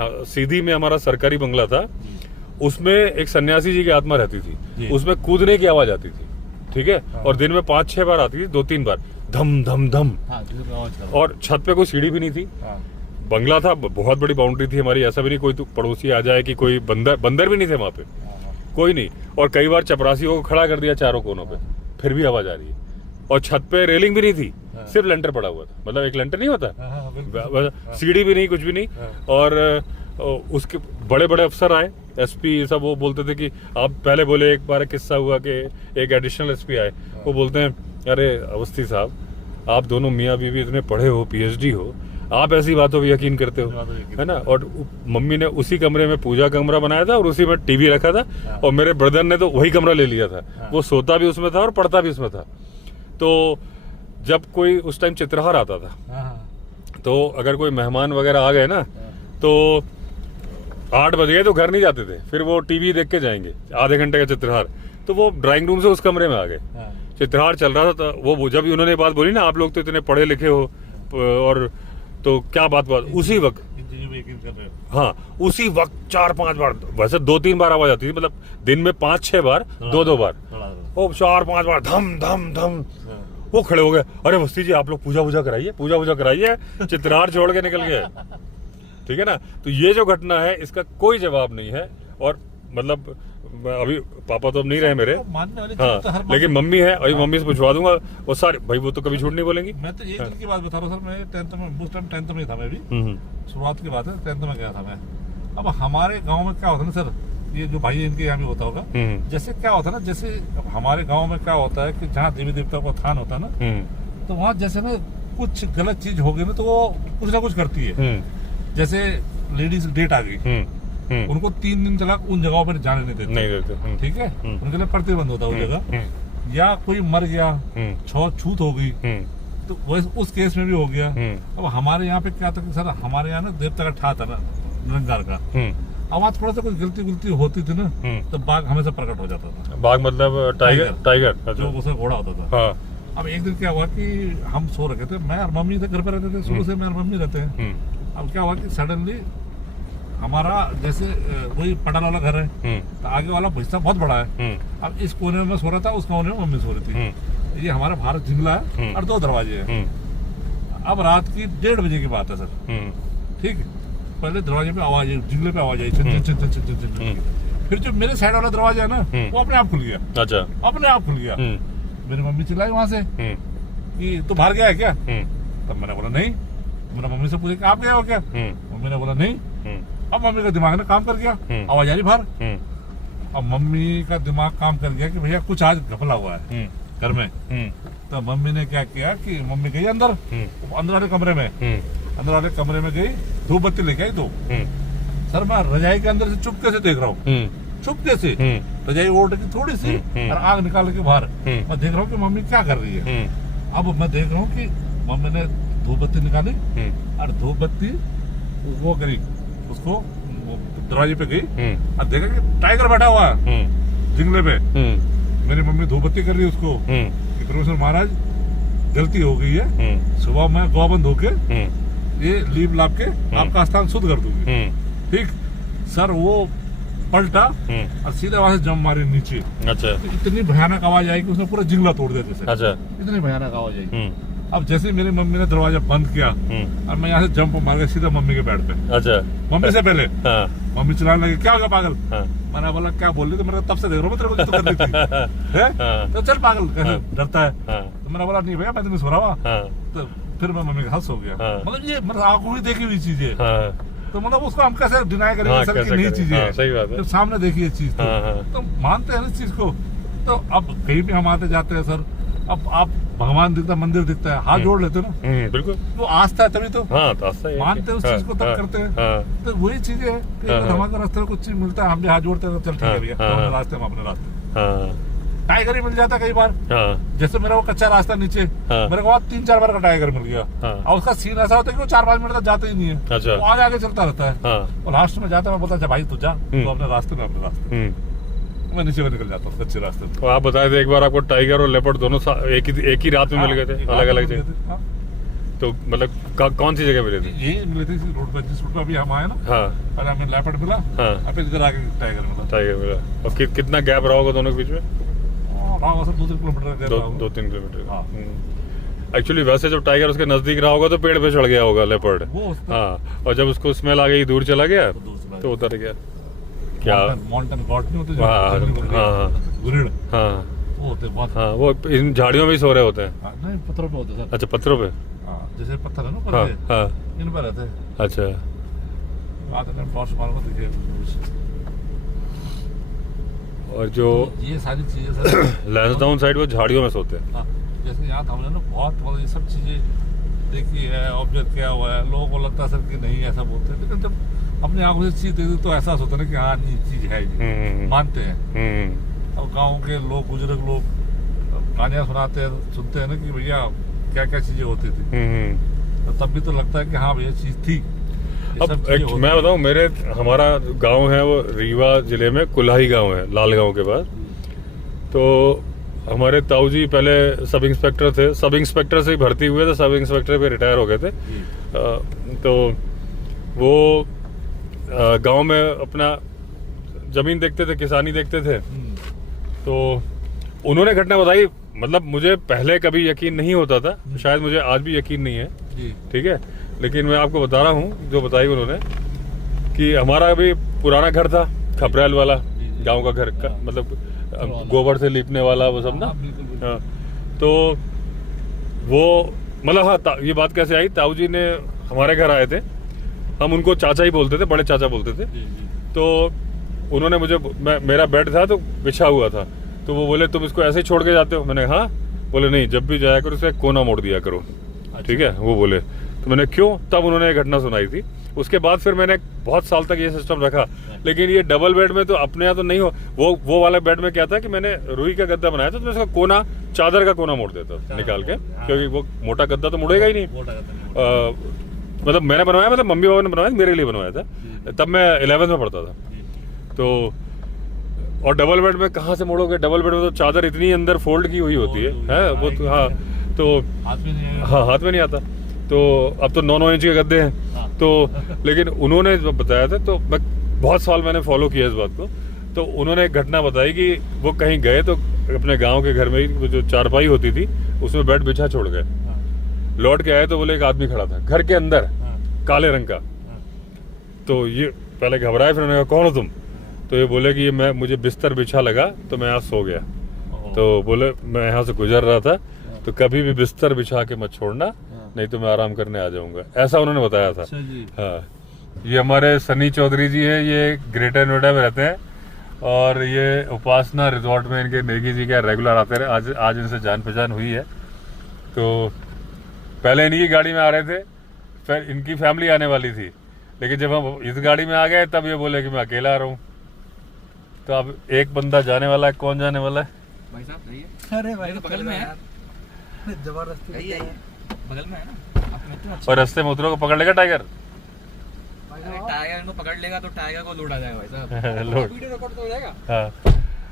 हाँ, सीधी में हमारा सरकारी बंगला था, उसमें एक सन्यासी जी की आत्मा रहती थी, उसमें कूदने की आवाज आती थी, ठीक है। और दिन में 5-6 बार आती थी, 2-3 बार धम धम धम। और छत पे कोई सीढ़ी भी नहीं थी, बंगला था, बहुत बड़ी बाउंड्री थी हमारी, ऐसा भी नहीं कोई तो पड़ोसी आ जाए कि कोई बंदर भी नहीं थे वहां पे, कोई नहीं। और कई बार चपरासियों को खड़ा कर दिया चारों कोनों पे, फिर भी आवाज आ रही है। और छत पे रेलिंग भी नहीं थी, सिर्फ लेंटर पड़ा हुआ था, मतलब एक लेंटर नहीं होता, सीढ़ी भी नहीं, कुछ भी नहीं। और उसके बड़े बड़े अफसर आए, एसपी सब, वो बोलते थे कि आप पहले बोले, एक बार किस्सा हुआ कि एक एडिशनल एसपी आए, वो बोलते हैं अरे अवस्थी साहब, आप दोनों मियाँ बीवी इतने पढ़े हो, पीएचडी हो, आप ऐसी बातों पर यकीन करते हो, है ना। और मम्मी ने उसी कमरे में पूजा कमरा बनाया था और उसी में टीवी रखा था, और मेरे ब्रदर ने तो वही कमरा ले लिया था, वो सोता भी उसमें था और पढ़ता भी उसमें था। तो जब कोई उस टाइम चित्रहार आता था, तो अगर कोई मेहमान वगैरह आ गए ना, तो 8 बज गए तो घर नहीं जाते थे, फिर वो टीवी देख के जाएंगे, आधे घंटे का चित्रहार। तो वो ड्राइंग रूम से उस कमरे में आ गए, चित्रहार चल रहा था। तो वो जब उन्होंने बात बोली ना, आप लोग तो इतने पढ़े लिखे हो, और तो क्या बात उसी वक्त, हाँ उसी वक्त 4-5 बार, वैसे 2-3 बार आवाज आती थी, मतलब दिन में 5-6 बार, 2-2 बार, वो 4-5 बार धम धम धम। वो खड़े हो गए, अरे मस्ती जी आप लोग पूजा कराइए, चित्रहार छोड़ के निकल गए, ठीक है ना। तो ये जो घटना है, इसका कोई जवाब नहीं है। और मतलब अभी पापा तो अब नहीं रहे मेरे, हाँ, लेकिन मम्मी है, अभी मम्मी से पूछवा दूंगा वो सारे, भाई वो तो कभी झूठ नहीं बोलेंगी। मैं तो एक दिन की बात बता रहा हूँ सर, मैं 10th में, उस टाइम 10th में था मैं भी, शुरुआत की बात है, 10th में गया था मैं। अब हमारे गाँव में क्या होता है ना सर, ये जो भाई इनके यहाँ भी होता होगा, जैसे क्या होता है ना, जैसे हमारे गाँव में क्या होता है कि जहाँ देवी देवता का थान होता है ना, तो वहाँ जैसे ना कुछ गलत चीज हो गई ना, तो वो कुछ ना कुछ करती है। जैसे लेडीज डेट आ गई, उनको 3 दिन तक उन जगहों पर जाने नहीं देते, ठीक है, उनके लिए प्रतिबंध होता है वो जगह। या कोई मर गया, छूत हो गई, तो उस केस में भी हो गया। अब हमारे यहाँ पे क्या था कि सर, हमारे यहाँ ना देवता का ठा था ना, निरंकार का, अब वहाँ थोड़ा सा कुछ गलती होती थी ना, तो बाघ हमेशा प्रकट हो जाता था। बाघ मतलब टाइगर जो उसका घोड़ा होता था। अब एक दिन क्या हुआ कि हम सो रखे थे, मैं और मम्मी घर पे रहते थे, शुरू से मैं और मम्मी रहते हैं। अब क्या हुआ कि सडनली हमारा जैसे वही पटाल वाला घर है, तो आगे वाला हिस्सा बहुत बड़ा है। अब इस कोने में मैं सो रहा था, उस कोने में मम्मी सो रही थी। ये हमारा भारत जिंगला है और 2 दरवाजे हैं। अब रात की 1:30 बजे की बात है सर, ठीक है। पहले दरवाजे पे आवाज आई, जिंगले पे आवाज आई, फिर जो मेरे साइड वाला दरवाजा है ना, वो अपने आप खुल गया। अच्छा, अपने आप खुल गया। मेरी मम्मी चिल्लाई वहां से कि तू बाहर गया है क्या? तब मैंने बोला नहीं। मैंने मम्मी से पूछा कि आप गए हो क्या? मम्मी ने बोला नहीं। अब मम्मी का दिमाग ने काम कर गया, आवाज आ रही बाहर। अब मम्मी का दिमाग काम कर गया कि भैया कुछ आज घपला हुआ है घर में। तो मम्मी ने क्या किया कि मम्मी गई अंदर वाले कमरे में, अंदर वाले कमरे में गई, धूप बत्ती लेके आई। 2 सर मैं रजाई के अंदर से चुपके से देख रहा हूँ, चुपके से रजाई ओढ़ की थोड़ी सी और आग निकाल के बाहर मैं देख रहा हूँ कि मम्मी क्या कर रही है। अब मैं देख रहा हूँ कि मम्मी ने धूप बत्ती निकाली और धूप बत्ती वो करी, उसको दरवाजे पे गई और देखा कि टाइगर बैठा हुआ है जिंगले पे। मेरी मम्मी धूप बत्ती कर रही है उसको कि परमेश्वर महाराज गलती हो गई है, सुबह मैं गौबंद होके ये लीप लाप के आपका स्थान शुद्ध कर दूंगी। ठीक सर, वो पलटा और सीधे वहां से जंप मारी नीचे। अच्छा। तो इतनी भयानक आवाज आई कि उसने पूरा जिंगला तोड़ दिया जैसे। अच्छा। इतनी भयानक आवाज आई। अब जैसे ही मेरी मम्मी ने दरवाजा बंद किया और मैं यहाँ से जंप मार गया सीधा मम्मी के बेड पे। अच्छा। मम्मी से पहले मम्मी चिल्लाने लगी, क्या हो गया पागल? मैंने बोला क्या बोल रही? तो मैंने तब से देख रहा हूँ तेरे को तो कर दी थी। तो चल पागल, कैसे डरता है? तो मैंने बोला नहीं भैया मैं तो नहीं सो रहा हुआ। तो फिर मैं मम्मी का हंस हो गया। मतलब ये मतलब आंखों में देखी हुई चीज है, तो मतलब उसको हम कैसे डिनाई करेंगे सर कि नई चीजें है। सही बात है। जब सामने देखी ये चीज तो मानते हैं इस चीज को। तो अब कहीं भी हम आते जाते हैं सर, अब आप भगवान दिखता, मंदिर दिखता है, हाथ जोड़ लेते ना। बिल्कुल, वो आस्था है तभी तो। तो आस्था है, मानते हैं उस चीज को तब करते हैं। तो वही चीजें है, हमारे रास्ते में कुछ चीज मिलता है हम भी हाथ जोड़ते हैं, चल ठीक है भैया अपने रास्ते में अपने रास्ते। टाइगर ही मिल जाता कई बार। जैसे मेरा वो कच्चा रास्ता नीचे, मेरे को 3-4 बार का टाइगर मिल गया और उसका सीन ऐसा होता है कि वो 4-5 मिनट तक जाता ही नहीं है, वो आगे आगे चलता रहता है और लास्ट में जाता है मैं बोलता भाई तू जा, तो अपने रास्ते में अपने रास्ते मैं नीचे में निकल जाता हूँ कच्चे रास्ते में। तो आप बताए थे एक बार आपको टाइगर और लेपर्ड दोनों एक ही रात में मिल गए थे, अलग अलग जगह। तो मतलब कौन सी जगह मिली थी? यही मिली थी इसी रोड पे, जिस रोड पे अभी हम आए ना। हाँ पहले हमें लेपर्ड मिला, हाँ अब इधर आके टाइगर मिला। टाइगर मिला। और कितना गैप रहा होगा दोनों के बीच में? रहा होगा सर 2-3 किलोमीटर का गैप रहा होगा। 2-3 किलोमीटर। हाँ। एक्चुअली वैसे जब टाइगर उसके नजदीक रहा होगा तो पेड़ पे चढ़ गया होगा लेपर्ड। वो हाँ, और जब उसको स्मेल आ गई दूर चला गया तो उतर गया। क्या माउंटेन गॉड नहीं होते? हाँ गुरिड़, हाँ वो होते बहुत। हाँ, वो इन झाड़ियों में ही सो रहे होते हैं। नहीं, पत्थरों पे होते सर। अच्छा, पत्थरों पे। हाँ, जैसे पत्थर है ना ऊपर हाँ से, हाँ इन पर रहते हैं। अच्छा। आते हैं टॉर्च मारो को दिखे। और जो ये सारी चीजें सर लैंसडाउन साइड वो झाड़ियों में सोते हैं। हाँ, जैसे यहाँ था हमने ना बहुत मतलब ये सब चीजें देखी है, ऑब्जर्व किया हुआ है। लोगों को लगता है सर कि नहीं ऐसा बोलते हैं, लेकिन जब अपनी आंखों से चीज देखते तो एहसास होता है ना कि हाँ ये चीज है, ये मानते हैं। अब गाँव के लोग, बुजुर्ग लोग कहानियां सुनाते हैं, सुनते हैं ना कि भैया क्या क्या चीजें होती थी, तो तब भी तो लगता है कि हाँ भैया चीज थी। अब मैं बताऊं, हमारा गांव है वो रीवा जिले में कुल्हाई गांव है, लाल गांव के पास। तो हमारे ताऊ जी पहले सब इंस्पेक्टर थे, सब इंस्पेक्टर से ही भर्ती हुए थे, सब इंस्पेक्टर पे रिटायर हो गए थे। तो वो गांव में अपना जमीन देखते थे, किसानी देखते थे। तो उन्होंने घटना बताई, मतलब मुझे पहले कभी यकीन नहीं होता था, शायद मुझे आज भी यकीन नहीं है, ठीक है, लेकिन मैं आपको बता रहा हूँ जो बताई उन्होंने कि हमारा भी पुराना घर था, खपरेल वाला गांव का घर, मतलब गोबर से लीपने वाला वो सब ना। हाँ, तो वो मतलब हाँ, ये बात कैसे आई, ताऊ जी ने हमारे घर आए थे, हम उनको चाचा ही बोलते थे, बड़े चाचा बोलते थे। तो उन्होंने मुझे, मेरा बेड था तो बिछा हुआ था, तो वो बोले तुम इसको ऐसे ही छोड़ के जाते हो? मैंने हाँ। बोले नहीं, जब भी जाया करो इसका कोना मोड़ दिया करो। ठीक है, वो बोले। तो मैंने क्यों, तब उन्होंने एक घटना सुनाई थी। उसके बाद फिर मैंने बहुत साल तक ये सिस्टम रखा, लेकिन ये डबल बेड में तो अपने यहाँ तो नहीं हो। वो वाला बेड में क्या था कि मैंने रुई का गद्दा बनाया था, तो मैं उसका कोना, चादर का कोना मोड़ देता था निकाल के, क्योंकि वो मोटा गद्दा तो मुड़ेगा ही नहीं। मतलब मैंने बनवाया, मतलब मम्मी पापा ने बनवाया, मेरे लिए बनवाया था, तब मैं 11th में पढ़ता था। तो और डबल बेड में कहाँ से मोड़ोगे? डबल बेड में तो चादर इतनी अंदर फोल्ड की हुई होती है वो तो। हाँ, तो हाथ में नहीं आता। तो अब तो 9-9 इंच के गद्दे हैं। तो लेकिन उन्होंने बताया था, तो मैं बहुत साल मैंने फॉलो किया इस बात को। तो उन्होंने एक घटना बताई कि वो कहीं गए तो अपने गांव के घर में ही जो चारपाई होती थी उसमें बेड बिछा छोड़ गए। लौट के आए तो बोले एक आदमी खड़ा था घर के अंदर, काले रंग का। तो ये पहले घबराए, फिर उन्होंने कहा कौन हो तुम? तो ये बोले कि मुझे बिस्तर बिछा लगा तो मैं यहाँ सो गया। तो बोले मैं यहाँ से गुजर रहा था, तो कभी भी बिस्तर बिछा के मत छोड़ना, नहीं तो मैं आराम करने आ जाऊंगा, ऐसा उन्होंने बताया था। हाँ, ये हमारे सनी चौधरी जी है, ये ग्रेटर नोएडा में रहते हैं, और ये उपासना रिजॉर्ट में इनके नेगी जी के रेगुलर आते रहे। आज इनसे जान पहचान हुई है। तो पहले इन्हीं की गाड़ी में आ रहे थे, फिर इनकी फैमिली आने वाली थी, लेकिन जब हम इस गाड़ी में आ गए तब ये बोले कि मैं अकेला आ रहा हूँ। तो अब एक बंदा जाने वाला है, कौन जाने वाला है? भाई साहब सही है। अरे भाई तो बगल में है, जबरदस्ती बगल में है ना। आपने इतना और रास्ते में उतरो को पकड़ लेगा टाइगर? टाइगर को पकड़ लेगा तो टाइगर को लोड आ जाएगा भाई साहब। लोड वीडियो रिकॉर्ड तो हो जाएगा। हाँ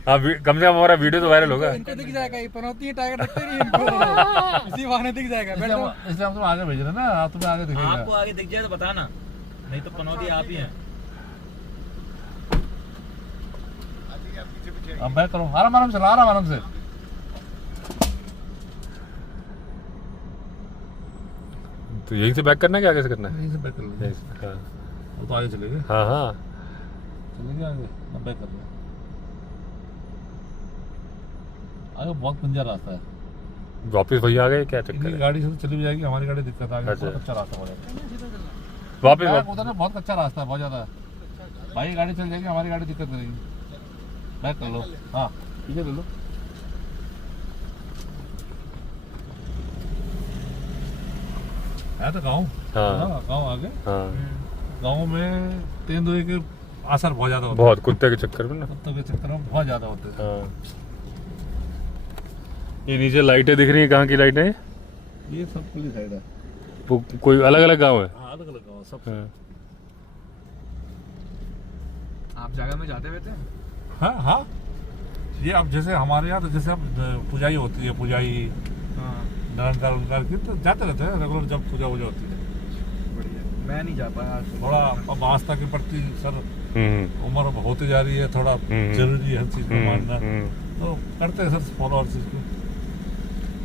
हाँ, कम से कम हमारा वीडियो तो वायरल होगा। इनको दिख जाएगा, ये पनौती है, टाइगर दिखते नहीं इनको। इसी बहाने दिख जाएगा। इसलिए हम तुम आगे भेज रहे ना, आप तुम्हें आगे दिखेगा। आपको आगे दिख जाए तो बताना, नहीं तो पनौती आप ही हैं। अब बैक करो, आराम से, आराम से। तो यहीं से बैक करना है कि आगे से करना है? यहीं से बैक कर लो। हाँ वो तो आगे चलेगा। हाँ हाँ, चलेंगे आगे, अब बैक कर लो। आगे बहुत पंजा रास्ता है। वापिस वही आ गए, क्या चक्कर इनकी है? गाड़ी से तो चली भी जाएगी, हमारी गाड़ी दिक्कत आ गई। अच्छा। बहुत कच्चा रास्ता हो जाएगा वापिस उधर ना, बहुत कच्चा रास्ता है, बहुत ज्यादा। भाई गाड़ी चल जाएगी, हमारी गाड़ी दिक्कत करेगी। बैक कर लो। हाँ, पीछे ले लो। है तो गाँव। हाँ गाँव आगे। हाँ, गाँव में तेंदुए के असर बहुत ज्यादा होता है। बहुत कुत्ते के चक्कर में ना। कुत्तों के चक्कर में बहुत ज्यादा होते हैं। हाँ, ये नीचे लाइटें दिख रही हैं, कहाँ की लाइटें हैं? ये सब पुलिस साइड है। वो कोई अलग अलग गाँव है? हाँ, अलग अलग गाँव सब। हाँ। आप जगह में जाते रहते हैं? हाँ हाँ, ये अब जैसे हमारे यहाँ तो जैसे अब पुजाई होती है, पुजाई निरंकार उनकार की, तो जाते रहते हैं रेगुलर जब पूजा वूजा होती है। बढ़िया। मैं नहीं जा पाया आज। थोड़ा अब आस्था के प्रति सर उम्र होती जा रही है, थोड़ा जरूरी है हर चीज को मानना, तो करते हैं सर फॉलो हर चीज को।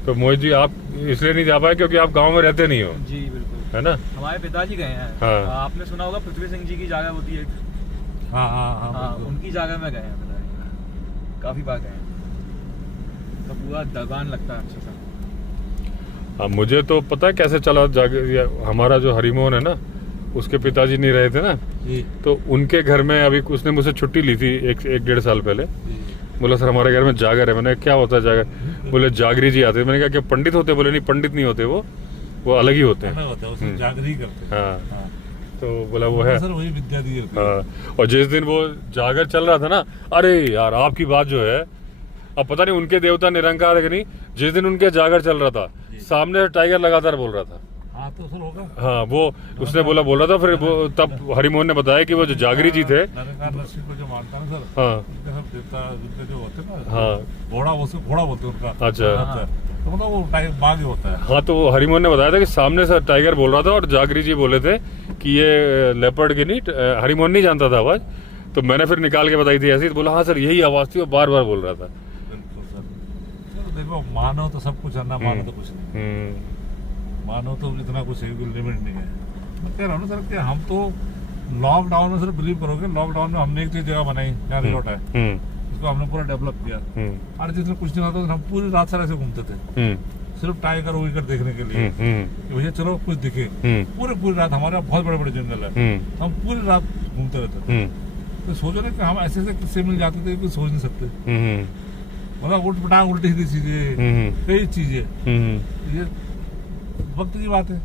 तो मोहित जी आप इसलिए नहीं जा पाए क्योंकि आप गांव में रहते नहीं हो, जी बिल्कुल, है ना? हमारे पिताजी गए हैं। हाँ। आपने सुना होगा पृथ्वी सिंह जी की जगह होती है, हाँ हाँ हाँ, हाँ बिल्कुल। उनकी जगह में गए हैं पिताजी, काफी बार गए हैं, तो पूरा दरबान लगता है अच्छा सा। हाँ, मुझे तो पता है कैसे चला हमारा जो हरिमोहन है ना, उसके पिताजी नहीं रहे थे ना, जी तो उनके घर में अभी उसने मुझसे छुट्टी ली थी एक डेढ़ साल पहले। जी। बोला सर हमारे घर में जागर है। मैंने क्या होता है जागर? बोले जागरी जी आते हैं। मैंने कहा क्या पंडित होते? बोले नहीं पंडित नहीं होते, वो अलग ही होते हैं। अलग होता है, उसमें जागरी करते हैं। हाँ। हाँ। तो बोला वो है। सर वही विद्या दी होती है। हाँ, और जिस दिन वो जागर चल रहा था ना, अरे यार आपकी बात जो है, अब पता नहीं उनके देवता निरंकार है कि नहीं, जिस दिन उनके जागर चल रहा था सामने से टाइगर लगातार बोल रहा था। हाँ तो सर होगा। हाँ, वो उसने बोल रहा था, फिर वो तब हरिमोहन ने बताया कि वो जो जागरी जी थे, निरंकार नरसिंह को जो मानता है ना सर, हाँ उनके सब देवता उनके जो होते हैं ना, हाँ घोड़ा बोलते हैं उनका। अच्छा। हाँ। तो मतलब वो बाघ ही होता है। हाँ, तो वो हरिमोहन ने बताया था कि सामने से टाइगर बोल रहा था और जागरी जी बोले थे कि ये लेपर्ड की नहीं। हरिमोहन नहीं जानता था आवाज, तो मैंने फिर निकाल के बताई थी ऐसी, तो बोला हाँ सर यही आवाज थी, वो बार बार बोल रहा था। बिल्कुल सर। तो देखो मानो तो सब कुछ है, ना मानो तो कुछ नहीं। मानो तो इतना कुछ है, कोई लिमिट नहीं है। मैं कह रहा हूँ ना सर कि हम तो लॉकडाउन में सर बिलीव करोगे, लॉकडाउन में हमने एक चीज जगह बनाई जहाँ रिजॉर्ट है, इसको हमने पूरा डेवलप किया। और जिसमें कुछ नहीं होता तो हम पूरी रात सर ऐसे घूमते थे, सिर्फ टाइगर वगैरह देखने के लिए कि भैया चलो कुछ दिखे। पूरी रात हमारे यहाँ बहुत बड़े बड़े जंगल है, हम पूरी रात घूमते रहते थे। तो सोचो ना कि हम ऐसे ऐसे किस्से मिल जाते थे, कुछ सोच नहीं सकते। मतलब उठ पटांग उल्टी सीधी चीजें, कई चीजें, ये वक्त की बात है।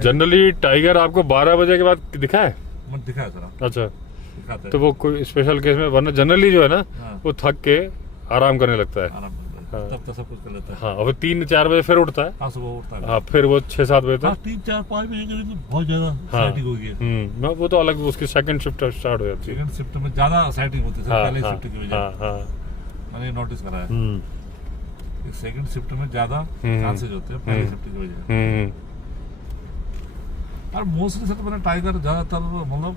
जनरली टाइगर आपको 12 बजे के बाद दिखा है? मत दिखा है सर। अच्छा, दिखाते हैं। तो वो कोई स्पेशल केस में, वरना जनरली जो है ना हाँ। वो थक के आराम करने लगता है। आराम करता है। हाँ। तब तक सब कुछ कर लेता है। हाँ, और 3-4 बजे फिर उठता है। हाँ, सुबह उठता है। हाँ, फिर वो 6-7 बजे हाँ, तक। 3-4-5 बजे के लिए बहुत ज्यादा हाँ। साइटिंग हो गई है। वो तो अलग, उसकी सेकंड शिफ्ट स्टार्ट हो जाती है। सेकंड शिफ्ट में ज्यादा साइटिंग होती है सर, हाँ, पहले हाँ, शिफ्ट की वजह। हाँ, हाँ। मैंने नोटिस करा है। सेकंड शिफ्ट में ज्यादा चांसेस होते हैं पहले शिफ्ट की वजह। और मोस्टली सर मैंने टाइगर ज्यादातर मतलब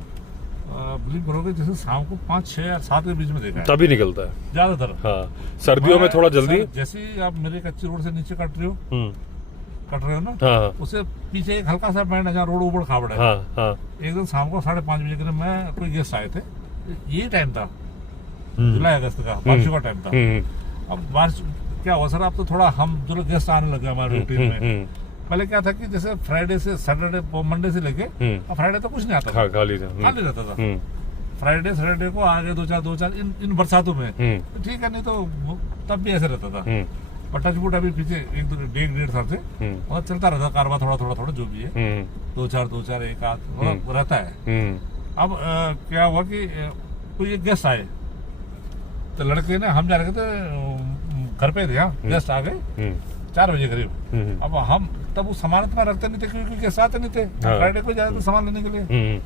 बिलीव करोगे जैसे शाम को 5, 6 या 7 के बीच में देखा है, तभी निकलता है ज्यादातर। हाँ, सर्दियों में थोड़ा जल्दी। सर, जैसे ही आप मेरे कच्ची रोड से नीचे कट रहे हो ना, हाँ उससे पीछे एक हल्का सा बैंड है जहाँ रोड ऊबड़ खाबड़ है। हाँ हाँ। एक दिन शाम को 5:30 बजे के मैं कोई गेस्ट आए थे, ये टाइम था जुलाई अगस्त का, बारिशों का टाइम था। अब बारिश क्या हुआ सर, अब तो थोड़ा हम जो लोग गेस्ट आने लगे हमारे रूटीन में। पहले क्या था कि जैसे फ्राइडे से सैटरडे, मंडे से लेके फ्राइडे तो कुछ नहीं आता था, खाली रहता था। फ्राइडे सैटरडे को आगे 2-4 इन बरसातों में ठीक है, नहीं तो तब भी ऐसे रहता था। और टचवुड अभी पीछे 1-1.5 साल से मतलब चलता रहता कारवा, थोड़ा जो भी है, 2-4 एक आध मतलब रहता है। अब क्या हुआ कि कोई एक गेस्ट आए, तो लड़के ने, हम जा रहे थे घर पे थे, यहाँ गेस्ट आ गए 4 बजे करीब। अब हम तब वो सामान इतना रखते नहीं थे क्योंकि गेस्ट आते नहीं थे, फ्राइडे को जाते सामान लेने के लिए।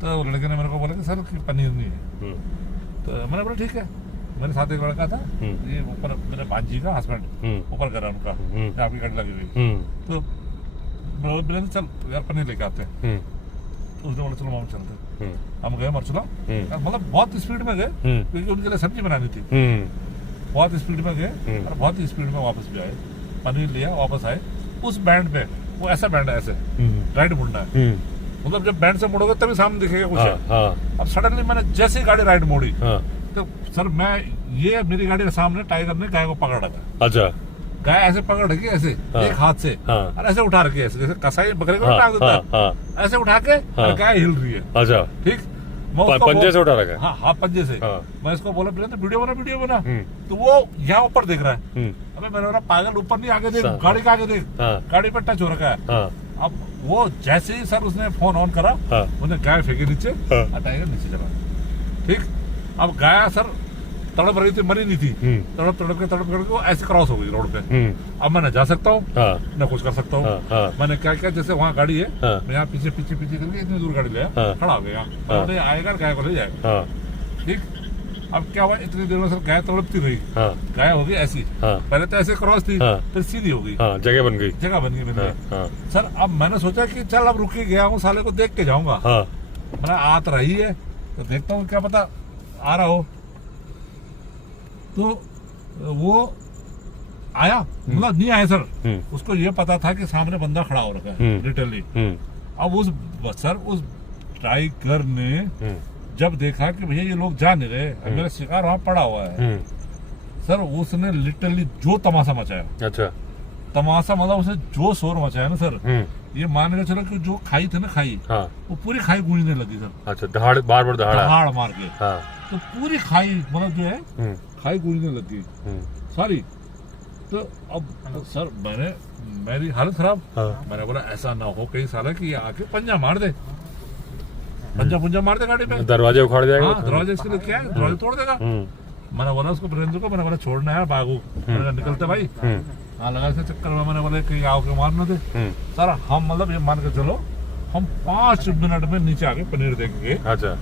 तो लड़के ने मेरे को बोला कि सर पनीर नहीं है। तो मैंने बोला ठीक है। मेरे साथ एक लड़का था, ये ऊपर मेरे भांजी का हस्बैंड ऊपर घर है उनका, आपकी गाड़ी लगी हुई। तो बोले चल यार पनीर लेके आते हैं। तो उसने बोला चलो हम चलते। हम गए मरचुला, मतलब बहुत स्पीड में गए क्योंकि उनके लिए सब्जी बनानी थी। बहुत स्पीड में गए और बहुत स्पीड में वापस भी आए, पनीर लिया, वापस आए। उस बैंड पे, वो ऐसा बैंड है, ऐसे राइट मुड़ना है, मतलब जब बैंड से मुड़ोगे तभी सामने दिखेगा कुछ है। अब सडनली मैंने जैसे गाड़ी राइट मोड़ी, तो सर ये मेरी गाड़ी के सामने टाइगर ने गाय को पकड़ रखा। अच्छा, गाय ऐसे पकड़ रखी ऐसे, एक हाथ से, और ऐसे उठा रखी ऐसे, जैसे कसाई बकरे को टांग देता है, ऐसे उठा के गाय हिल रही है। अच्छा, ठीक, पंजे से उठा रखा है। हाँ, पंजे से। मैं इसको बोला तो वीडियो बना। तो वो यहाँ ऊपर देख रहा है। अबे मैंने बोला पागल, ऊपर नहीं, आगे देख, गाड़ी का आगे देख, गाड़ी पर टच हो रखा है। अब वो जैसे ही सर उसने फोन ऑन करा, उन्हें गाय फेंके नीचे और टाइगर नीचे चला। ठीक, अब गाय सर तड़प रही थी, मरी नहीं थी, तड़प के वो ऐसे क्रॉस हो गई रोड पे। अब मैं न जा सकता हूँ न कुछ कर सकता हूँ। मैंने क्या किया, जैसे वहाँ गाड़ी है, मैं यहाँ पीछे करके इतनी दूर गाड़ी ले खड़ा हो गया, आएगा गाय को ले जाएगा। ठीक, अब क्या हुआ, इतनी देर में सर गाय तड़पती रही, हाँ गाय हो गई ऐसी, हाँ पहले तो ऐसे क्रॉस थी, हाँ। फिर सीधी हो गई, हाँ, जगह बन गई। जगह बन गई मेरे लिए। हाँ सर अब मैंने सोचा कि चल अब रुक के गया हूँ, साले को देख के जाऊंगा, हाँ मैंने आत रही है तो देखता हूँ क्या पता आ रहा हो। तो वो आया, मतलब नहीं आया सर, उसको ये पता था कि सामने बंदा खड़ा हो रखा है लिटरली। अब उस टाइगर ने जब देखा कि भैया ये लोग जा नहीं रहे, अब मेरा शिकार वहां पड़ा हुआ है, सर उसने लिटरली जो तमाशा मचाया, अच्छा तमाशा मतलब उसने जो शोर मचाया ना सर, ये मान के चलो कि जो खाई थे ना खाई, हाँ वो पूरी खाई गूंजने लगी सर। अच्छा, दहाड़ बार बार दहाड़ा। दहाड़ मार के, हाँ तो पूरी खाई मतलब जो है खाई गूंजने लगी सारी। तो अब सर मेरी हालत खराब, मैंने बोला ऐसा ना हो कहीं साला कि ये आके पंजा मार दे, पंजा मार दे गाड़ी पे, दरवाजे उखाड़ जाएगा। हाँ, दरवाजे इसके लिए क्या है, दरवाजे तोड़ देगा। मैंने बोला उसको वीरेंद्र को, मैंने बोला छोड़ना है बागू, मैंने कहा निकलते भाई। हाँ लगा इसके चक्कर में मैंने बोला कहीं आओ के मार न दे। सर हम मतलब ये मान के चलो हम 5 मिनट में नीचे आ गए पनीर देखेंगे। अच्छा,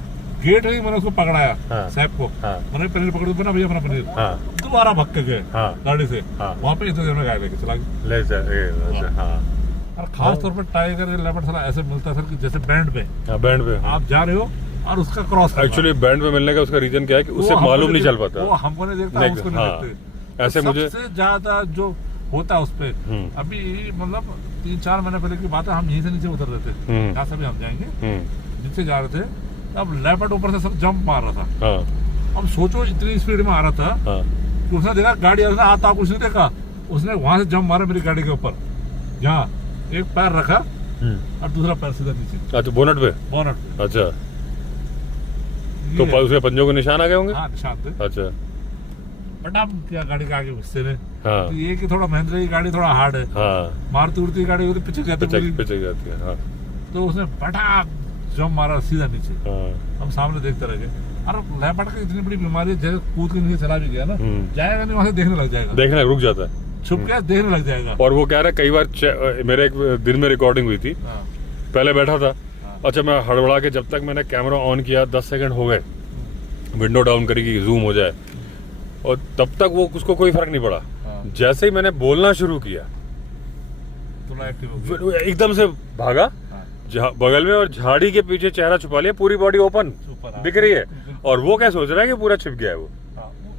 गेट ही मैंने उसको पकड़ाया, हाँ। साहब को, हाँ। मैंने पनीर पकड़ दो ना भैया अपना पनीर, हाँ। दोबारा भग के गए हाँ। गाड़ी से, हाँ। वहाँ पे इतने देर में गाय लेके चला गया। ले जाए। अच्छा, हाँ और खास तौर पर टाइगर लेपर्ड साला ऐसे मिलता है सर कि जैसे बैंड पे बैंड पे आप जा रहे हो और उसका क्रॉस एक्चुअली बैंड पे मिलने का उसका रीजन क्या है कि उसे मालूम नहीं चल पाता, वो हमको नहीं देखता, नहीं, उसको हाँ। नहीं देखते। ऐसे मुझे सबसे ज्यादा जो होता है उस पे, अभी मतलब 3-4 महीने पहले की बात है, हम यहीं से नीचे उतर रहे थे, जहाँ से भी हम जाएंगे, नीचे जा रहे थे, अब लेपर्ड ऊपर से सब जंप मार रहा था। अब सोचो इतनी स्पीड में आ रहा था कि उसने देखा गाड़ी आता, कुछ नहीं देखा, उसने वहां से जंप मारा मेरी गाड़ी के ऊपर, यहाँ एक पैर रखा और दूसरा पैर सीधा नीचे। अच्छा, बोनट पे। बोनट पे। अच्छा, तो उसके पंजों के निशान आ गए होंगे। हाँ, निशान थे। अच्छा, बट अब क्या गाड़ी के आगे हिस्से ने, हाँ। तो ये कि थोड़ा महिंद्रा की गाड़ी थोड़ा हार्ड है, हाँ, मारुति उड़ती गाड़ी होती पीछे जाती पूरी, पिछक जाती है। हाँ, तो उसने पटाख जंप मारा सीधा नीचे। हाँ, हम सामने देखते रह गए। और लेपर्ड की इतनी बड़ी बीमारी है, जैसे कूद के नीचे चला भी गया ना, जाएगा नहीं, वहां से देखने लग जाएगा, देखने रुक जाता है, छुप के देखने लग जाएगा। और वो कह रहा है कई बार मेरे एक दिन में रिकॉर्डिंग हुई थी, हाँ। पहले बैठा था, अच्छा मैं हड़बड़ा के जब तक मैंने कैमरा ऑन किया 10 सेकंड हो गए, विंडो डाउन करी कि जूम हो जाए, और तब तक वो उसको कोई फर्क नहीं पड़ा। जैसे ही मैंने बोलना शुरू किया थोड़ा एक्टिव हो फिर वो एकदम से भागा, बगल में, और झाड़ी के पीछे चेहरा छुपा लिया, पूरी बॉडी ओपन दिख रही है, और वो क्या सोच रहा है कि पूरा छिप गया है वो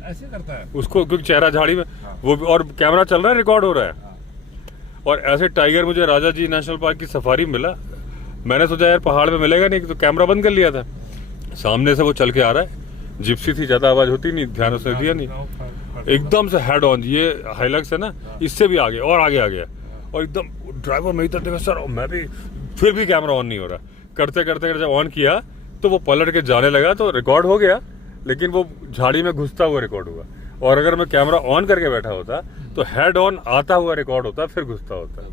ऐसे करता है उसको, क्योंकि चेहरा झाड़ी में वो, और कैमरा चल रहा है, रिकॉर्ड हो रहा है। और ऐसे टाइगर मुझे राजा जी नेशनल पार्क की सफारी मिला, मैंने सोचा यार पहाड़ पे मिलेगा नहीं, तो कैमरा बंद कर लिया था। सामने से वो चल के आ रहा है, जिप्सी थी, ज्यादा आवाज होती नहीं, ध्यान उसने दिया नहीं, एकदम से हेड ऑन, ये हाइलक्स है ना, इससे भी आगे और आगे आ गया, और एकदम ड्राइवर मेरी तरफ देखा, सर मैं भी, फिर भी कैमरा ऑन नहीं हो रहा, करते करते जब ऑन किया तो वो पलट के जाने लगा, तो रिकॉर्ड हो गया, लेकिन वो झाड़ी में घुसता हुआ रिकॉर्ड हुआ। और अगर मैं कैमरा ऑन करके बैठा होता तो हेड ऑन आता हुआ रिकॉर्ड होता, फिर घुसता होता,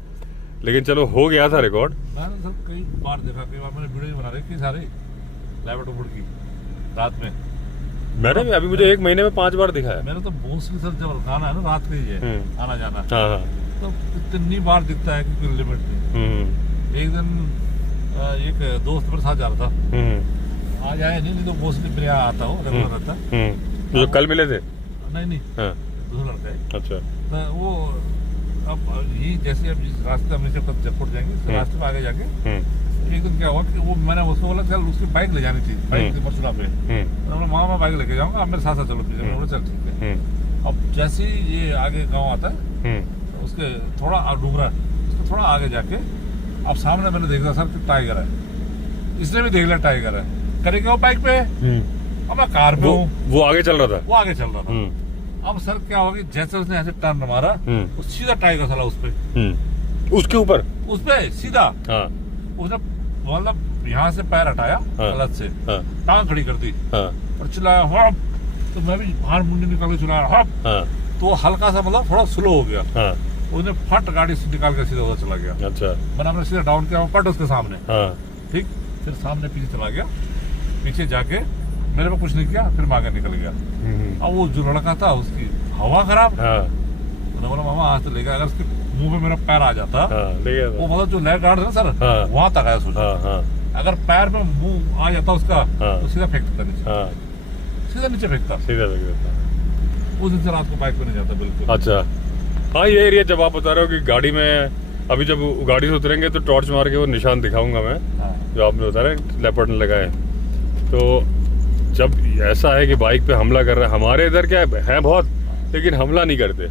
लेकिन चलो हो गया था रिकॉर्ड। मैंने सर कई बार देखा, कई बार मैंने वीडियो बना रही सारे लेपर्ड की रात में, मैंने भी, अभी मुझे 1 महीने में 5 बार दिखा है। मैंने तो मोस्टली सर जब आना है ना रात में ही है, आना जाना, हाँ, तो इतनी बार दिखता है कि कोई लिमिट नहीं। एक दिन एक दोस्त मेरे साथ जा रहा था, आज आया नहीं तो मोस्टली मेरे यहाँ आता हो, रेगुलर रहता। जो कल मिले थे? नहीं, हाँ। दूसरा लड़का है। अच्छा, तो वो अब ये जैसे अब जिस रास्ते हम नीचे जयपुर जाएंगे, इस रास्ते में आगे जाके एक दिन क्या हुआ कि वो, मैंने उसको बोला चल उसकी बाइक ले जानी थी, बाइक थी मथुरा पे, तो मामा मैं बाइक लेके जाऊंगा, आप मेरे साथ साथ चलो पीछे, मैं बोला चल ठीक है। अब जैसे ही ये आगे गाँव आता है, तो उसके थोड़ा डूबरा, उसके थोड़ा आगे जाके अब सामने मैंने देखा सर कि टाइगर है, इसने भी देख लिया टाइगर है, करेंगे वो बाइक पे, अब मैं कार पे हूँ, वो आगे चल रहा था, वो आगे चल रहा था। अब सर क्या होगा, जैसे उसने ऐसे टर्न मारा, वो सीधा टाइगर चला उस पे, उसके ऊपर, उस पे सीधा, उसने मतलब यहाँ से पैर हटाया गलत से, टांग खड़ी कर दी और चिल्लाया, तो मैं भी बाहर मुंडी निकाल के चिल्लाया, तो हल्का सा मतलब थोड़ा स्लो हो गया, उसने फट गाड़ी से निकाल कर सीधा उधर चला गया। अच्छा, मैंने सीधा डाउन किया, पट उसके सामने, ठीक, फिर सामने पीछे चला गया, पीछे जाके मेरे पे कुछ नहीं किया, फिर आगे निकल गया। अब वो जो लड़का था उसकी हवा खराब, मैंने बोला मामा आज तो ले गया, अगर उसके मुंह पे मेरा पैर आ जाता, वो मतलब जो लेग गार्ड है ना सर, वहां तक आया, सोचो अगर पैर में मुंह आ जाता उसका, तो सीधा फेंक देता नीचे, सीधा नीचे फेंकता। सीधा लग जाता। उस दिन से रात को बाइक पे नहीं जाता बिल्कुल। अच्छा, हाँ ये एरिया जब आप बता रहे हो कि गाड़ी में, अभी जब गाड़ी से उतरेंगे तो टॉर्च मार के वो निशान दिखाऊंगा मैं, हाँ। जो आपने बता रहे लेपर्ड ने लगाए। तो जब ऐसा है कि बाइक पे हमला कर रहा है, हमारे इधर क्या है बहुत, लेकिन हमला नहीं करते।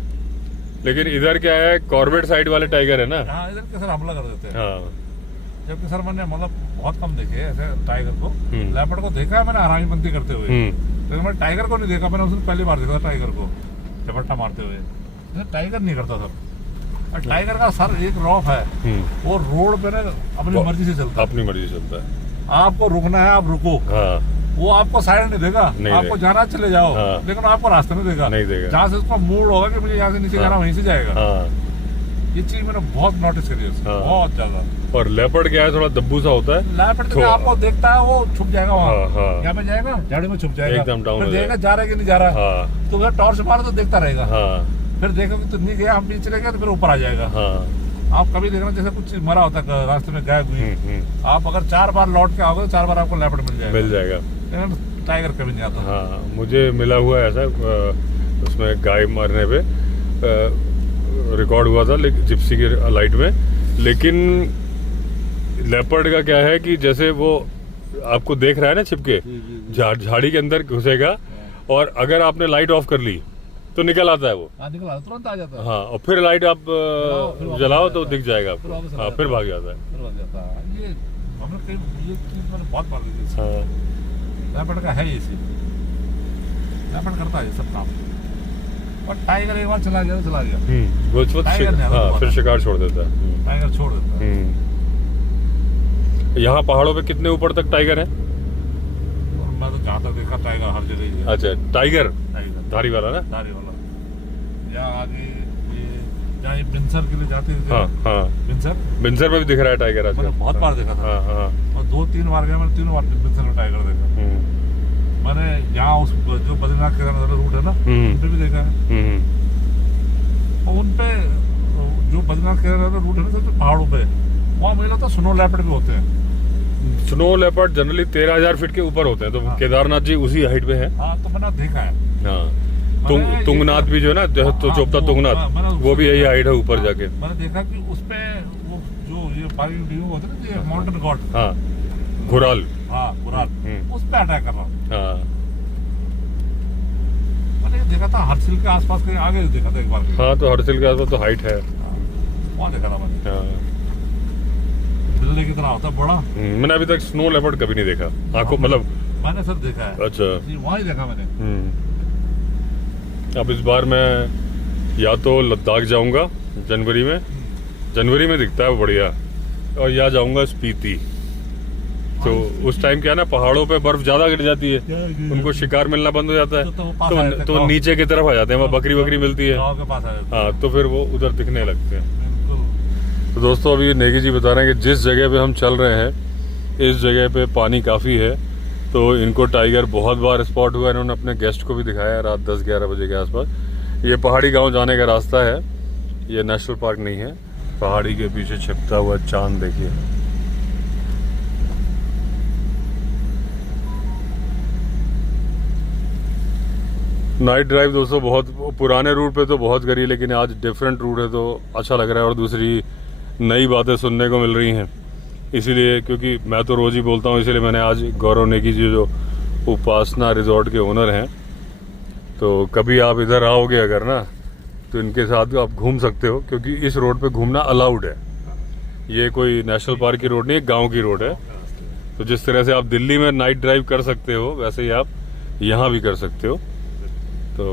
लेकिन इधर क्या है, कॉर्बेट साइड वाले टाइगर है ना, हाँ, इधर के सर हमला कर देते हैं। हाँ जबकि सर मैंने मतलब बहुत कम देखे हैं ऐसे टाइगर को। लेपर्ड को देखा है मैंने हरामी बंदी करते हुए, लेकिन मैंने टाइगर को नहीं देखा। मैंने उस दिन पहली बार देखा टाइगर को झपट्टा मारते हुए। टाइगर नहीं करता सर। और टाइगर का सर एक रौफ है, वो रोड पे ना अपनी मर्जी से चलता है। अपनी मर्जी से चलता है। आपको रुकना है आप रुको, हाँ वो आपको साइड नहीं देगा, आपको जाना चले जाओ, हाँ। लेकिन आपको रास्ते में देगा। नहीं देगा। जहाँ से उसका मूड होगा कि मुझे यहाँ से नीचे जाना, वहीं से जाएगा। हाँ। ये चीज मैंने बहुत नोटिस करी है उससे, हाँ। बहुत ज्यादा। और लेपर्ड क्या है, थोड़ा दब्बू सा होता है। लेपर्ड तो आपको देखता है वो छुप जाएगा वहाँ, हाँ, हाँ। यहाँ पे जाएगा झाड़ी में छुप जाएगा, एकदम डाउन फिर हो देखेगा जाएगा। जा रहा है कि नहीं जा रहा है। हाँ तो अगर टॉर्च मारो तो देखता रहेगा, हाँ फिर देखो कि तो नहीं गया, हम पीछे चले गए तो फिर ऊपर आ जाएगा। हाँ। आप कभी देखना जैसे कुछ मरा होता है रास्ते में गायब हुई, आप अगर 4 बार लौट के आओगे तो 4 बार आपको लेपर्ड मिल जाएगा। लेकिन टाइगर कभी नहीं आता। हाँ, मुझे मिला हुआ है ऐसा, उसमें गाय मारने पे रिकॉर्ड हुआ था जिप्सी की लाइट में। लेकिन लेपर्ड का क्या है कि जैसे वो आपको देख रहा है ना छिपके, झाड़ी के अंदर घुसेगा, और अगर आपने लाइट ऑफ कर ली तो निकल आता है वो। निकल आता, तुरंत आ जाता है। हाँ, और फिर लाइट आप जलाओ तो दिख जाएगा फिर वापस आपको। आ हाँ, फिर भाग जाता है। फिर भाग जाता है। ये हमने कहीं ये चीज मैंने बहुत बार देखी है। हाँ लेपर्ड का है ये चीज, लेपर्ड करता है ये सब काम। और टाइगर एक बार चला गया तो चला गया। वो टाइगर नहीं आता हाँ, दोबारा। फिर शिकार छोड़ देता है। टाइगर छोड़ देता है। यहाँ पहाड़ों पे कितने ऊपर तक टाइगर है? और मैं तो जहाँ तक देखा टाइगर हर जगह ही है। अच्छा, टाइगर टाइगर धारी वाला ना? धारी वाला। यहाँ आगे ये जहाँ ये बिनसर के लिए जाते हैं, हाँ हाँ, बिनसर में भी दिख रहा है टाइगर आजकल। मैंने बहुत बार देखा था। हाँ हाँ। और 2-3 बार गया, मैंने 3 बार बिनसर में टाइगर देखा। मैंने यहाँ उस जो बद्रीनाथ केदारनाथ रूट है ना, उन पे भी देखा है। और उन पे जो बद्रीनाथ केदारनाथ रूट है ना, सबसे पहाड़ों पे, वहाँ मुझे लगता है स्नो लेपर्ड भी होते हैं। स्नो लेपर्ड जनरली 13,000 फीट के ऊपर होते हैं, तो हाँ। केदारनाथ जी उसी हाइट पे है। हाँ, तो मैंने देखा है। हाँ, मैंने तुंगनाथ भी जो है ना, तो हाँ, चोपता मैंने तुंगनाथ, उसको वो भी यही देखा। हाइट है ऊपर हाँ, जाके। मैंने देखा कि उस पे वो जो ये फाइव ड्यू होते हैं ना, ये माउंटेन गॉड, हाँ, घुराल। हाँ बुराल, उस पे अटैक कर रहा हूँ। हाँ मैंने ये देखा था हर्सिल के आसपास कहीं आगे देखा था एक बार। हाँ, तो हरसिल के आसपास तो हाइट है। वहाँ देखा था मैंने। हाँ। बिल्ली की तरह होता है बड़ा। मैंने अभी तक स्नो लेपर्ड कभी नहीं देखा आंखों, मतलब। मैंने सर देखा है। अच्छा। जी, वहाँ ही देखा मैंने। अब इस बार मैं या तो लद्दाख जाऊंगा जनवरी में दिखता है वो बढ़िया, और या जाऊंगा स्पीति। तो उस टाइम क्या है ना, पहाड़ों पे बर्फ ज्यादा गिर जाती है, उनको शिकार मिलना बंद हो जाता है, तो नीचे की तरफ आ जाते हैं, वहाँ बकरी वकरी मिलती है। गाँव के पास आ जाते हैं। हाँ, तो फिर वो उधर दिखने लगते हैं। बिल्कुल। तो दोस्तों, अभी नेगी जी बता रहे हैं कि जिस जगह पे हम चल रहे हैं, इस जगह पे पानी काफ़ी है, तो इनको टाइगर बहुत बार स्पॉट हुआ है। इन्होंने अपने गेस्ट को भी दिखाया रात 10-11 बजे के आसपास। ये पहाड़ी गांव जाने का रास्ता है, ये नेशनल पार्क नहीं है। पहाड़ी के पीछे छिपता हुआ चांद देखिए। नाइट ड्राइव दोस्तों बहुत पुराने रूट पे तो बहुत करी, लेकिन आज डिफरेंट रूट है तो अच्छा लग रहा है, और दूसरी नई बातें सुनने को मिल रही हैं। इसीलिए, क्योंकि मैं तो रोज़ ही बोलता हूँ, इसीलिए मैंने आज गौरव नेगी जी जो उपासना रिजॉर्ट के ओनर हैं, तो कभी आप इधर आओगे अगर ना, तो इनके साथ आप घूम सकते हो, क्योंकि इस रोड पे घूमना अलाउड है। ये कोई नेशनल पार्क की रोड नहीं है, गाँव की रोड है। तो जिस तरह से आप दिल्ली में नाइट ड्राइव कर सकते हो, वैसे ही आप यहाँ भी कर सकते हो। तो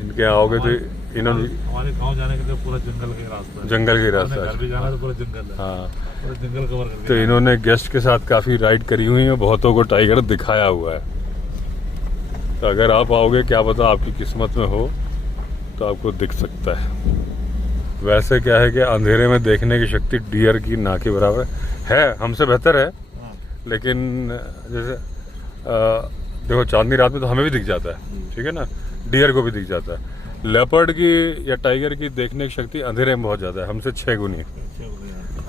इनके यहाँ आओगे तो इन्होंने हमारे गांव जाने के लिए पूरा जंगल का रास्ता है। जंगल के रास्ता घर भी है। जाना तो पूरा जंगल है। हाँ, पूरा जंगल कवर करके। तो इन्होंने गेस्ट के साथ काफ़ी राइड करी हुई है, बहुतों को टाइगर दिखाया हुआ है। तो अगर आप आओगे, क्या पता आपकी किस्मत में हो, तो आपको दिख सकता है। वैसे क्या है कि अंधेरे में देखने की शक्ति डियर की ना के बराबर है, हमसे बेहतर है। लेकिन जैसे देखो, चांदनी रात में तो हमें भी दिख जाता है, ठीक है ना, डियर को भी दिख जाता है। लेपर्ड की या टाइगर की देखने की शक्ति अंधेरे में बहुत ज़्यादा है, हमसे 6 गुनी।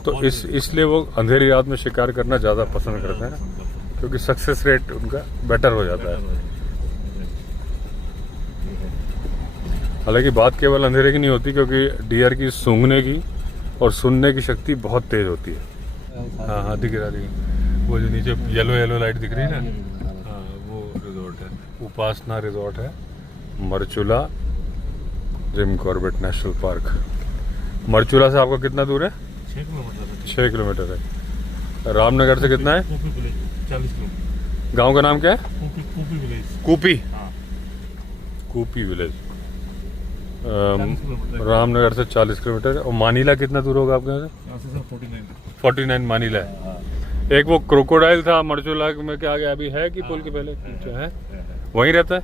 तो इसलिए वो अंधेरी रात में शिकार करना ज़्यादा पसंद करते हैं। क्योंकि सक्सेस रेट उनका बेटर हो जाता है। हालांकि बात केवल अंधेरे की नहीं होती, क्योंकि डियर की सूंघने की और सुनने की शक्ति बहुत तेज होती है। हाँ हाँ दिख रहा वो जो नीचे येलो येलो लाइट दिख रही है ना, हाँ वो रिजॉर्ट है, उपासना रिजॉर्ट है, Marchula Jim Corbett national park. Marchula से आपका कितना दूर है? 6 किलोमीटर। 6 किलोमीटर है। रामनगर से कितना है? 40 किलोमीटर। गांव का नाम क्या है? कूपी विलेज। कूपी, हाँ। कूपी विलेज। रामनगर से 40 किलोमीटर। और मानीला कितना दूर होगा आपके यहाँ से? 49 मानीला है। एक वो क्रोकोडाइल था मरचूला में, क्या गया अभी है कि पुल के पहले है? वहीं रहता है।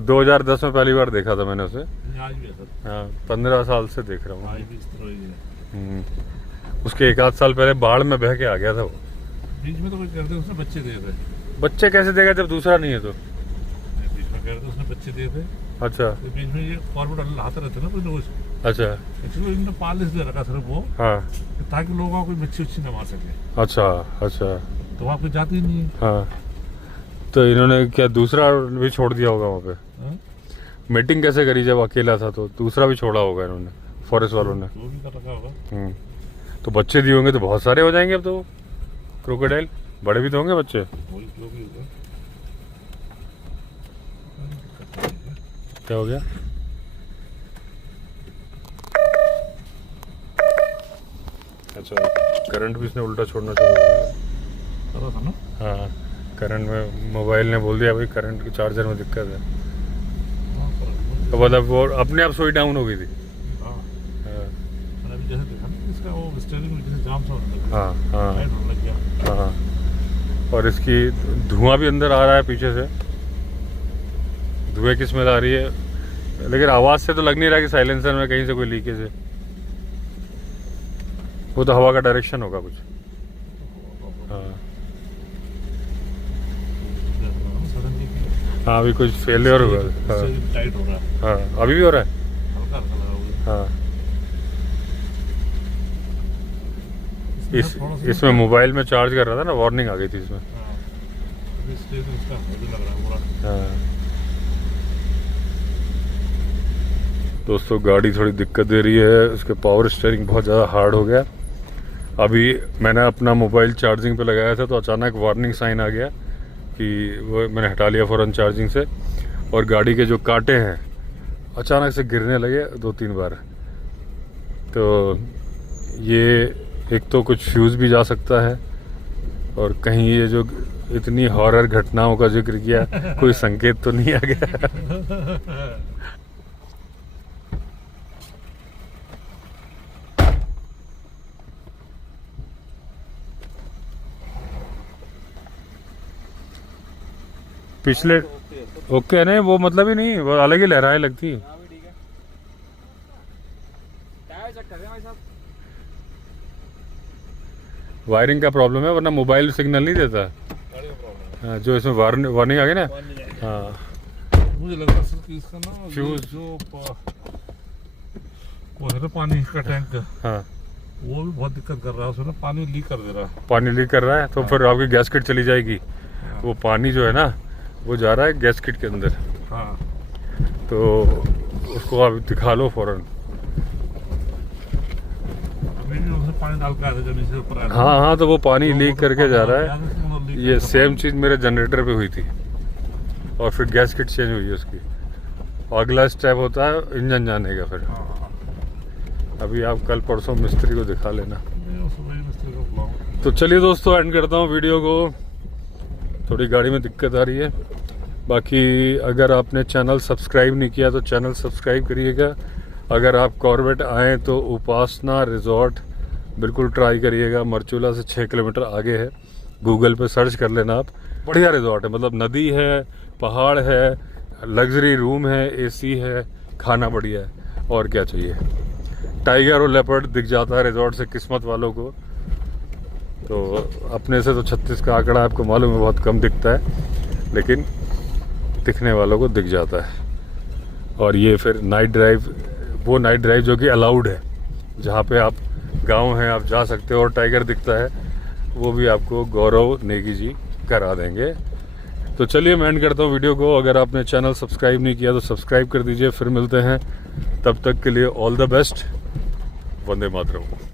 2010 में पहली बार देखा था मैंने उसे। हाँ 15 साल से देख रहा हूँ। उसके 1 आध साल पहले बाढ़ में बह के आ गया था वो। बीच में तो कोई कहते उसने बच्चे दिए थे। बच्चे कैसे देगा जब दूसरा नहीं है तो? बीच में कहते उसने बच्चे दिए थे। अच्छा। तो बीच में ये कॉर्बेट लाते रहते ना कुछ लोग। अच्छा। एक्चुअली इन्होंने पाल इसलिए रखा सिर्फ वो, हाँ, ताकि लोगों को कोई मच्छी उच्छी न मार सके। अच्छा अच्छा। तो वहाँ कोई जाती ही नहीं है। हाँ तो इन्होंने क्या दूसरा भी छोड़ दिया होगा वहाँ पे? हाँ? मीटिंग कैसे करी जब अकेला था? तो दूसरा भी छोड़ा होगा इन्होंने, फॉरेस्ट वालों ने। वो भी कर रखा होगा। तो बच्चे दिए होंगे तो बहुत सारे हो जाएंगे अब तो। क्रोकोडाइल बड़े भी तो होंगे बच्चे। वही जो भी होगा। क्या हो गया? अच्छा, करंट भी इसने उल्टा छोड़ना शुरू कर दिया। पता था ना? हाँ, करंट में मोबाइल ने बोल दिया भाई करंट के चार्जर में दिक्कत है। तो मतलब वो अपने आप स्विच डाउन हो गई थी। हाँ। मैंने अभी जैसे देखा ना इसका वो स्टीयरिंग में जैसे जाम सा होने लगा। हाँ हाँ लाइट होने लग गया। हाँ। और इसकी धुआं भी अंदर आ रहा है पीछे से, धुएं की स्मेल आ रही है, लेकिन आवाज़ से तो लग नहीं रहा कि साइलेंसर में कहीं से कोई लीकेज है। वो तो हवा का डायरेक्शन होगा कुछ। हाँ हाँ अभी कुछ फेलियर हुआ। हाँ टाइट हो रहा है। हाँ अभी भी हो रहा है। हल्का हल्का लगा हुआ है। हाँ इसमें मोबाइल में चार्ज कर रहा था ना, वार्निंग आ गई थी इसमें। हाँ। अभी इसलिए तो इसका हेवी लग रहा है पूरा। हाँ दोस्तों गाड़ी थोड़ी दिक्कत दे रही है, उसके पावर स्टीयरिंग बहुत ज़्यादा हार्ड हो गया। अभी मैंने अपना मोबाइल चार्जिंग पे लगाया था तो अचानक वार्निंग साइन आ गया कि वो मैंने हटा लिया फ़ौरन चार्जिंग से, और गाड़ी के जो कांटे हैं अचानक से गिरने लगे 2-3 बार। तो ये एक तो कुछ फ्यूज़ भी जा सकता है, और कहीं ये जो इतनी हॉरर घटनाओं का जिक्र किया कोई संकेत तो नहीं आ गया। पिछले ओके नहीं, वो मतलब ही नहीं, वो अलग ही लहराए लगती। वायरिंग का प्रॉब्लम है, वरना मोबाइल सिग्नल नहीं देता। हाँ, जो इसमें वार्निंग आ गई ना। हाँ मुझे लग रहा है कि इसका ना फ्यूज जो वो है ना पानी का टैंक, हाँ वो भी बहुत दिक्कत कर रहा है। उसमें ना पानी लीक कर दे रहा है। पानी लीक कर रहा है तो फिर आपकी गैसकिट चली जाएगी। वो पानी जो है ना वो जा रहा है गैसकिट के अंदर। हाँ। तो उसको आप दिखा लो फौरन। अभी भी उसमें पानी डाल के आया था जमीन से ऊपर आया था। हाँ हाँ तो वो पानी लीक करके जा रहा है। लीक ये सेम चीज़ मेरे जनरेटर पे हुई थी, और फिर गैसकिट चेंज हुई है उसकी। अगला स्टेप होता है इंजन जाने का। फिर अभी आप कल परसों मिस्त्री को दिखा लेना। तो चलिए दोस्तों एंड करता हूँ वीडियो को, थोड़ी गाड़ी में दिक्कत आ रही है। बाकी अगर आपने चैनल सब्सक्राइब नहीं किया तो चैनल सब्सक्राइब करिएगा। अगर आप कॉर्बेट आएँ तो उपासना रिजॉर्ट बिल्कुल ट्राई करिएगा। मरचूला से 6 किलोमीटर आगे है, गूगल पे सर्च कर लेना आप। बढ़िया रिजॉर्ट है, मतलब नदी है, पहाड़ है, लग्जरी रूम है, एसी है, खाना बढ़िया है, और क्या चाहिए। टाइगर और लेपर्ड दिख जाता है रिजॉर्ट से किस्मत वालों को। तो अपने से तो 36 का आंकड़ा आपको मालूम है बहुत कम दिखता है, लेकिन दिखने वालों को दिख जाता है। और ये फिर नाइट ड्राइव, वो नाइट ड्राइव जो कि अलाउड है, जहाँ पे आप गांव हैं आप जा सकते हो और टाइगर दिखता है। वो भी आपको गौरव नेगी जी करा देंगे। तो चलिए मैं एंड करता हूँ वीडियो को। अगर आपने चैनल सब्सक्राइब नहीं किया तो सब्सक्राइब कर दीजिए। फिर मिलते हैं, तब तक के लिए all the best. Vande Mataram.